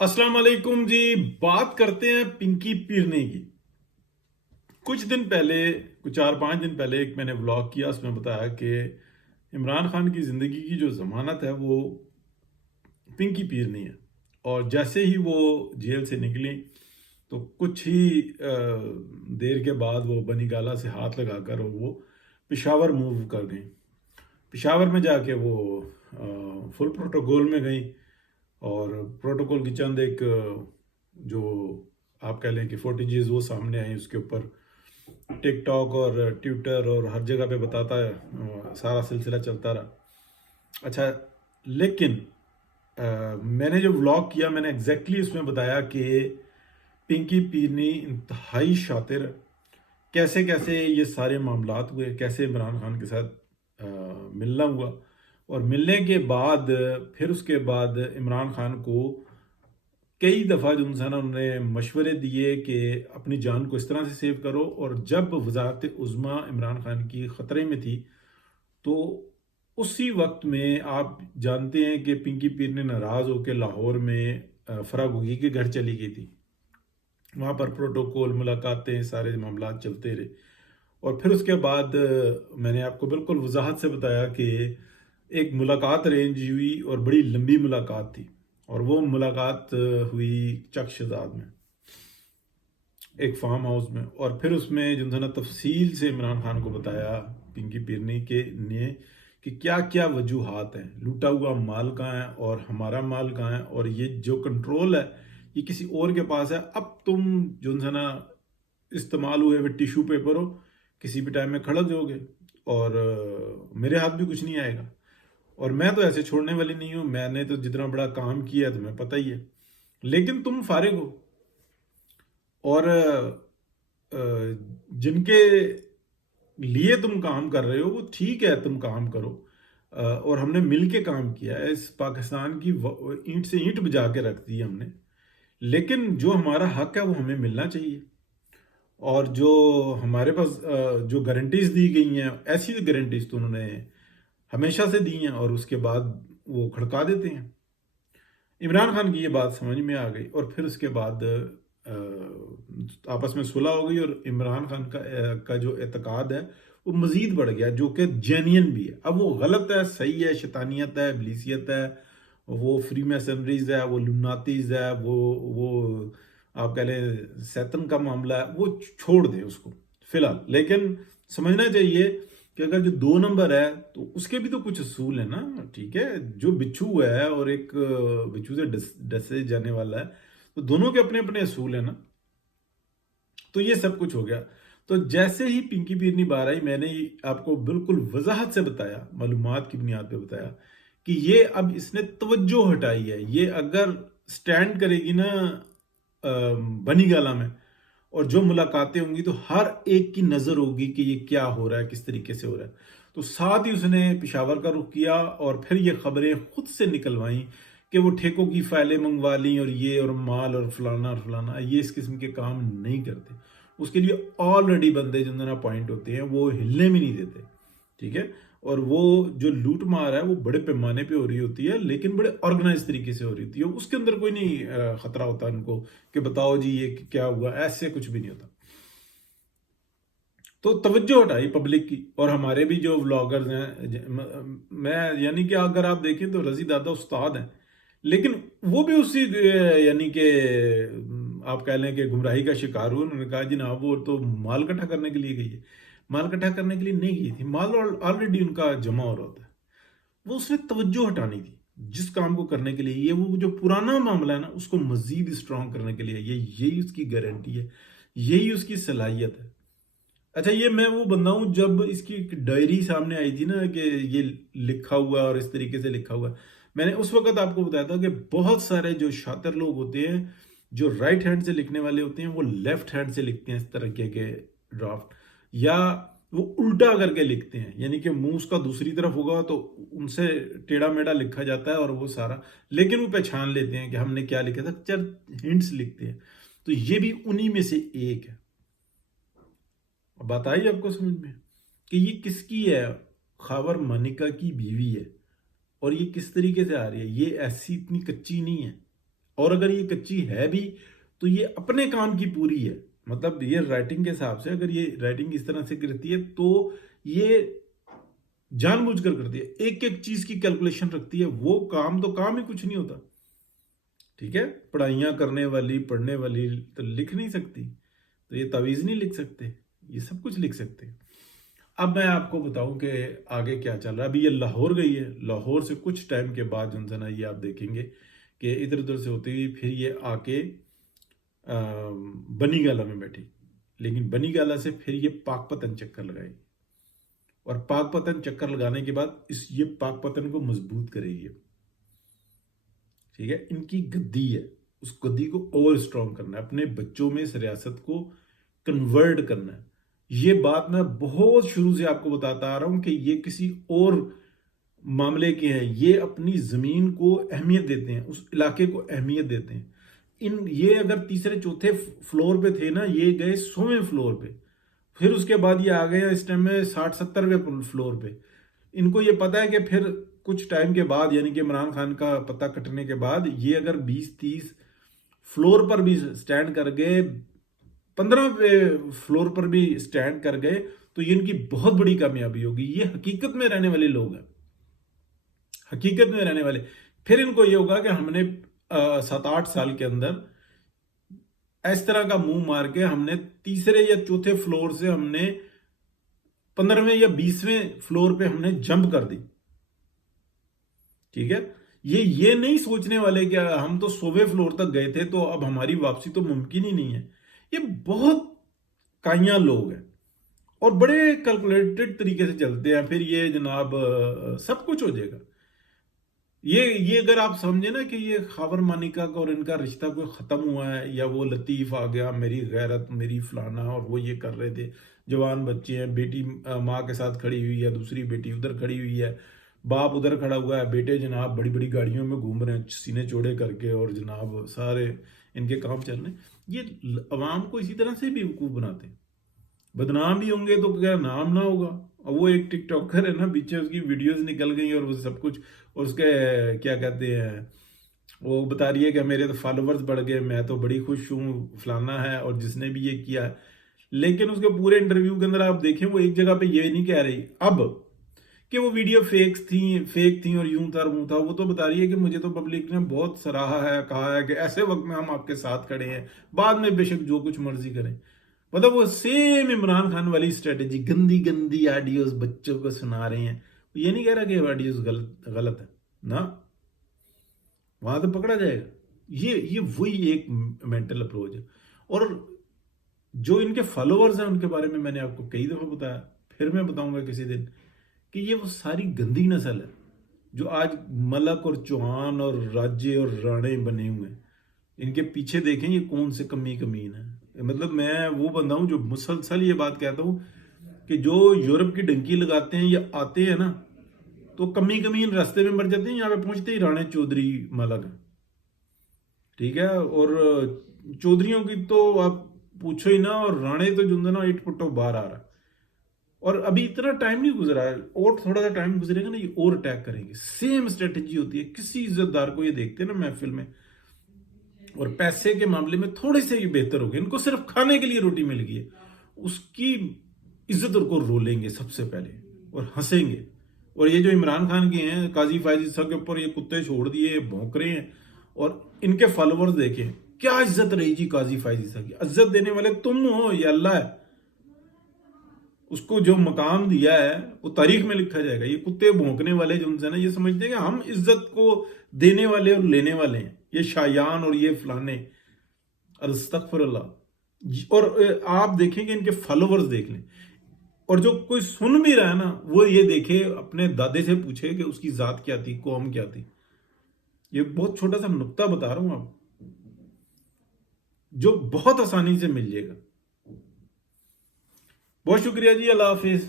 अस्सलाम वालेकुम जी। बात करते हैं पिंकी पीरनी की। कुछ दिन पहले, कुछ 4-5 दिन पहले एक मैंने व्लॉग किया, उसमें बताया कि इमरान खान की ज़िंदगी की जो ज़मानत है वो पिंकी पीरनी है। और जैसे ही वो जेल से निकली तो कुछ ही देर के बाद वो बनी गाला से हाथ लगाकर और वो पिशावर मूव कर गई। पिशावर में जाके वो फुल प्रोटोकॉल में गई और प्रोटोकॉल की चंद एक जो आप कह लें कि फोटेजेस वो सामने आई। उसके ऊपर टिकटॉक और ट्विटर और हर जगह पे बताता है, सारा सिलसिला चलता रहा। अच्छा, लेकिन मैंने जो व्लॉग किया मैंने एग्जैक्टली उसमें बताया कि पिंकी पीरनी इंतहाई शातिर, कैसे कैसे ये सारे मामलात हुए, कैसे इमरान खान के साथ मिलना हुआ और मिलने के बाद फिर उसके बाद इमरान खान को कई दफ़ा जो है ना उन्होंने मशवरे दिए कि अपनी जान को इस तरह से सेव करो। और जब वजारत उज़्मा इमरान खान की ख़तरे में थी तो उसी वक्त में आप जानते हैं कि पिंकी पीर ने नाराज़ होकर लाहौर में फरागुगी के घर चली गई थी। वहाँ पर प्रोटोकॉल, मुलाकातें, सारे मामला चलते रहे। और फिर उसके बाद मैंने आपको बिल्कुल वजाहत से बताया कि एक मुलाकात अरेंज हुई और बड़ी लंबी मुलाकात थी। और वो मुलाकात हुई चक शहजाद में, एक फार्म हाउस में। और फिर उसमें जो है ना तफसील से इमरान खान को बताया पिंकी पीरनी के ने कि क्या क्या वजूहात हैं, लूटा हुआ माल कहाँ है और हमारा माल कहाँ है, और ये जो कंट्रोल है ये किसी और के पास है। अब तुम जो है ना इस्तेमाल हुए हुए टिश्यू पेपर हो, किसी भी टाइम में खड़क जाओगे और मेरे हाथ भी कुछ नहीं आएगा। और मैं तो ऐसे छोड़ने वाली नहीं हूँ, मैंने तो जितना बड़ा काम किया है तुम्हें पता ही है। लेकिन तुम फारिग हो और जिनके लिए तुम काम कर रहे हो वो ठीक है, तुम काम करो। और हमने मिल के काम किया है, इस पाकिस्तान की ईंट से ईंट बजा के रख दी हमने। लेकिन जो हमारा हक है वो हमें मिलना चाहिए। और जो हमारे पास जो गारंटीज दी गई हैं, ऐसी गारंटीज तो उन्होंने हमेशा से दी हैं और उसके बाद वो खड़का देते हैं। इमरान खान की ये बात समझ में आ गई और फिर उसके बाद आपस में सुलह हो गई और इमरान खान का जो एतकाद है वो मजीद बढ़ गया, जो कि जेन्यन भी है। अब वो गलत है, सही है, शैतानियत है, इब्लीसियत है, वो फ्री मैसनरीज है, वो लुनातीज है, वो आप कह लें सैतन का मामला है, वो छोड़ दें उसको फिलहाल। लेकिन समझना चाहिए कि अगर जो 2 नंबर है तो उसके भी तो कुछ असूल है ना। ठीक है, जो बिच्छू है और एक बिच्छू से डसे जाने वाला है, तो दोनों के अपने अपने असूल है ना। तो ये सब कुछ हो गया। तो जैसे ही पिंकी पीरनी बाहर आई मैंने आपको बिल्कुल वजाहत से बताया, मालूमात की बुनियाद पे बताया कि ये अब इसने तवज्जो हटाई है। ये अगर स्टैंड करेगी ना बनी गाला में और जो मुलाकातें होंगी तो हर एक की नज़र होगी कि ये क्या हो रहा है, किस तरीके से हो रहा है। तो साथ ही उसने पिशावर का रुख किया और फिर ये खबरें खुद से निकलवाई कि वो ठेकों की फाइलें मंगवा ली और ये और माल और फलाना, ये इस किस्म के काम नहीं करते। उसके लिए ऑलरेडी बंदे जो ना पॉइंट होते हैं वो हिलने भी नहीं देते। ठीक है, और वो जो लूट मार है वो बड़े पैमाने पे हो रही होती है, लेकिन बड़े ऑर्गेनाइज तरीके से हो रही होती है। उसके अंदर कोई नहीं खतरा होता उनको कि बताओ जी ये क्या हुआ, ऐसे कुछ भी नहीं होता। तो तवज्जो हटाई पब्लिक की। और हमारे भी जो व्लॉगर्स हैं, मैं यानी कि अगर आप देखें तो रजी दादा उस्ताद हैं, लेकिन वो भी उसी यानी कि आप कह लें कि गुमराही का शिकार हुए। उन्होंने कहा जी ना वो तो माल इकट्ठा करने के लिए गई है। माल इकट्ठा करने के लिए नहीं गई थी, माल ऑलरेडी उनका जमा हो रहा होता है। वो उसने तवज्जो हटानी थी जिस काम को करने के लिए, ये वो जो पुराना मामला है ना उसको मजीद स्ट्रांग करने के लिए, ये यही उसकी गारंटी है, यही उसकी सलाहियत है। अच्छा, ये मैं वो बंदा हूं, जब इसकी एक डायरी सामने आई थी ना कि ये लिखा हुआ और इस तरीके से लिखा हुआ, मैंने उस वक्त आपको बताया था कि बहुत सारे जो शातिर लोग होते हैं, जो राइट हैंड से लिखने वाले होते हैं, वो लेफ्ट हैंड से लिखते हैं इस तरह के ड्राफ्ट, या वो उल्टा करके लिखते हैं, यानी कि मुंह उसका दूसरी तरफ होगा तो उनसे टेढ़ा मेढ़ा लिखा जाता है और वो सारा, लेकिन वो पहचान लेते हैं कि हमने क्या लिखा था, चर हिंट्स लिखते हैं। तो ये भी उन्हीं में से एक है। अब बात आई आपको समझ में कि ये किसकी है? खावर मानिका की बीवी है। और ये किस तरीके से आ रही है, ये ऐसी इतनी कच्ची नहीं है। اور اگر یہ کچی ہے بھی تو یہ اپنے کام کی پوری ہے. مطلب یہ رائٹنگ کے حساب سے اگر یہ رائٹنگ اس طرح سے کرتی ہے تو یہ جان بوجھ کر کرتی ہے, ایک ایک چیز کی کیلکولیشن رکھتی ہے. وہ کام تو کام ہی کچھ نہیں ہوتا. ٹھیک ہے, پڑھائیاں کرنے والی پڑھنے والی تو لکھ نہیں سکتی, تو یہ تعویذ نہیں لکھ سکتے, یہ سب کچھ لکھ سکتے. اب میں آپ کو بتاؤں کہ آگے کیا چل رہا ہے. ابھی یہ لاہور گئی ہے, لاہور سے کچھ ٹائم کے بعد جو ہے نا یہ آپ دیکھیں گے کہ ادھر ادھر سے ہوتی ہوئی پھر یہ آ کے بنی گالا میں بیٹھی. لیکن بنی گالا سے پھر یہ پاک پتن چکر لگائے گی, اور پاک پتن چکر لگانے کے بعد یہ پاک پتن کو مضبوط کرے گی. ٹھیک ہے, ان کی گدی ہے, اس گدی کو اور اسٹرانگ کرنا ہے, اپنے بچوں میں اس ریاست کو کنورٹ کرنا ہے. یہ بات میں بہت شروع سے آپ کو بتاتا آ رہا ہوں کہ یہ کسی اور معاملے کے ہیں. یہ اپنی زمین کو اہمیت دیتے ہیں, اس علاقے کو اہمیت دیتے ہیں. یہ اگر تیسرے چوتھے فلور پہ تھے نا, یہ گئے 100ویں فلور پہ. پھر اس کے بعد یہ آ گئے اس ٹائم میں 60-70ویں فلور پہ. ان کو یہ پتا ہے کہ پھر کچھ ٹائم کے بعد, یعنی کہ عمران خان کا پتہ کٹنے کے بعد, یہ اگر 20-30 فلور پر بھی سٹینڈ کر گئے, 15 فلور پر بھی سٹینڈ کر گئے, تو یہ ان کی بہت بڑی کامیابی ہوگی. یہ حقیقت میں رہنے والے لوگ ہیں, حقیقت میں رہنے والے. پھر ان کو یہ ہوگا کہ ہم نے 7-8 سال کے اندر اس طرح کا منہ مار کے ہم نے تیسرے یا چوتھے فلور سے ہم نے 15ویں یا 20ویں فلور پہ ہم نے جمپ کر دی. ٹھیک ہے, یہ نہیں سوچنے والے کہ ہم تو 100ویں فلور تک گئے تھے تو اب ہماری واپسی تو ممکن ہی نہیں ہے. یہ بہت کائیاں لوگ ہیں اور بڑے کیلکولیٹڈ طریقے سے چلتے ہیں. پھر یہ جناب سب کچھ ہو جائے گا. یہ اگر آپ سمجھیں نا کہ یہ خاور مانیکا کا اور ان کا رشتہ کوئی ختم ہوا ہے, یا وہ لطیف آ گیا, میری غیرت میری فلانا, اور وہ یہ کر رہے تھے, جوان بچے ہیں, بیٹی ماں کے ساتھ کھڑی ہوئی ہے, دوسری بیٹی ادھر کھڑی ہوئی ہے, باپ ادھر کھڑا ہوا ہے, بیٹے جناب بڑی بڑی گاڑیوں میں گھوم رہے ہیں سینے چوڑے کر کے, اور جناب سارے ان کے کام چل رہے ہیں. یہ عوام کو اسی طرح سے بھی بیوقوف بناتے ہیں. بدنام بھی ہوں گے تو کیا نام نہ ہوگا. اور وہ ایک ٹک ٹاکر ہے نا, پیچھے اس کی ویڈیوز نکل گئی اور وہ سب کچھ, اور اس کے کیا کہتے ہیں, وہ بتا رہی ہے کہ میرے تو فالوورز بڑھ گئے, میں تو بڑی خوش ہوں, فلانا ہے, اور جس نے بھی یہ کیا ہے. لیکن اس کے پورے انٹرویو کے اندر آپ دیکھیں وہ ایک جگہ پہ یہ نہیں کہہ رہی اب کہ وہ ویڈیو فیک تھیں اور یوں تھا وہ تھا. وہ تو بتا رہی ہے کہ مجھے تو پبلک نے بہت سراہا ہے, کہا ہے کہ ایسے وقت میں ہم آپ کے ساتھ کھڑے ہیں, بعد میں بے شک جو کچھ مرضی کریں. مطلب وہ سیم عمران خان والی اسٹریٹجی, گندی گندی آڈیوز بچوں کو سنا رہے ہیں. یہ نہیں کہہ رہا کہ آڈیوز غلط ہے نا, وہاں تو پکڑا جائے گا. یہ وہی ایک مینٹل اپروچ ہے. اور جو ان کے فالوورز ہیں ان کے بارے میں نے آپ کو کئی دفعہ بتایا, پھر میں بتاؤں گا کسی دن, کہ یہ وہ ساری گندی نسل ہے جو آج ملک اور چوہان اور راجے اور رانے بنے ہوئے ہیں. ان کے پیچھے دیکھیں یہ کون سے کمین ہے. مطلب میں وہ بندہ ہوں جو مسلسل یہ بات کہتا ہوں کہ جو یورپ کی ڈنکی لگاتے ہیں یا آتے ہیں نا, تو کمین راستے میں مر جاتے ہیں, یہاں پہ پہنچتے ہی رانے چودھری ملک ہے. ٹھیک ہے, اور چودھریوں کی تو آپ پوچھو ہی نا, اور رانے تو جو نا اٹ پٹو باہر آ رہا ہے. اور ابھی اتنا ٹائم نہیں گزرا ہے, اور تھوڑا سا ٹائم گزرے گا نا, یہ اور اٹیک کریں گے. سیم اسٹریٹجی ہوتی ہے. کسی عزت دار کو یہ دیکھتے ہیں نا محفل میں, اور پیسے کے معاملے میں تھوڑے سے یہ بہتر ہو گئے, ان کو صرف کھانے کے لیے روٹی مل گئی ہے, اس کی عزت کو رولیں گے سب سے پہلے اور ہنسیں گے. اور یہ جو عمران خان کے ہیں, قاضی فائز صاحب کے اوپر یہ کتے چھوڑ دیے, بھونک رہے ہیں, اور ان کے فالوورز دیکھیں کیا عزت رہی جی قاضی فائز صاحب کی. عزت دینے والے تم ہو یا اللہ ہے. اس کو جو مقام دیا ہے وہ تاریخ میں لکھا جائے گا. یہ کتے بھونکنے والے جو ان سے نا, یہ سمجھتے ہیں کہ ہم عزت کو دینے والے اور لینے والے ہیں, یہ شایان اور یہ فلانے. استغفر اللہ. اور آپ دیکھیں کہ ان کے فالوورز دیکھ لیں, اور جو کوئی سن بھی رہا ہے نا, وہ یہ دیکھے اپنے دادے سے پوچھے کہ اس کی ذات کیا تھی, قوم کیا تھی. یہ بہت چھوٹا سا نقطہ بتا رہا ہوں آپ, جو بہت آسانی سے مل جائے گا. بہت شکریہ جی, اللہ حافظ.